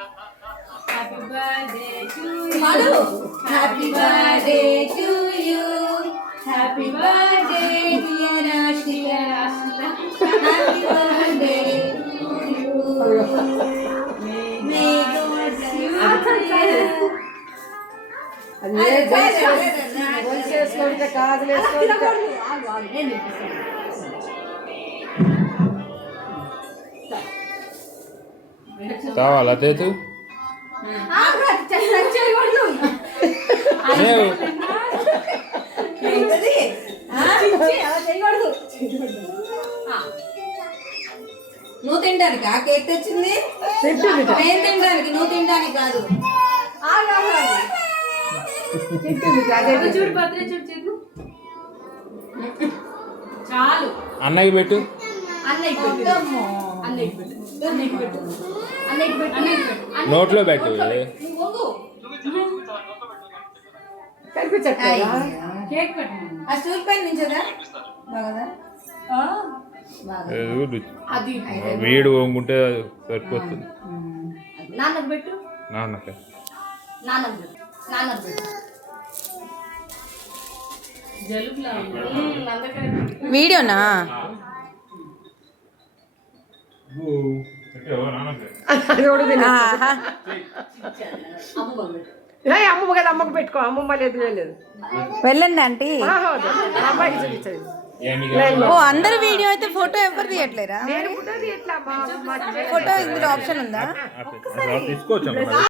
Happy birthday to you. Happy birthday to you. Happy birthday dear Ashika. Happy birthday to you. May God bless you. కావాలా తేతు నువ్వు తినడానికి ఆ cake తెచ్చింది నేను తినడానికి నువ్వు తినడానికి కాదు చూడు పత్రి చూడు చేతు చాలు అన్నకి పెట్టు నోట్లో పెట్టు కేక్ పెట్టు ఆ స్టూల్ పైన నుంచోదా బాగా అది వీడు వంగుంటే సరిపోతుంది నాన్నకు పెట్టు నాన్నకి నాన్నకు పెట్టు నాన్నకు పెట్టు జలుబులా వీడియోనా అమ్మమ్మ కదా అమ్మకు పెట్టుకో అమ్మమ్మ లేదు లేదు వెళ్ళండి ఆంటీ అబ్బాయికి చూపించండి ఓ అందరు వీడియో అయితే ఫోటో ఎవరు తీయట్లేరా ఎట్లా ఫోటో ఇందులో ఆప్షన్ ఉందా తీసుకోవచ్చు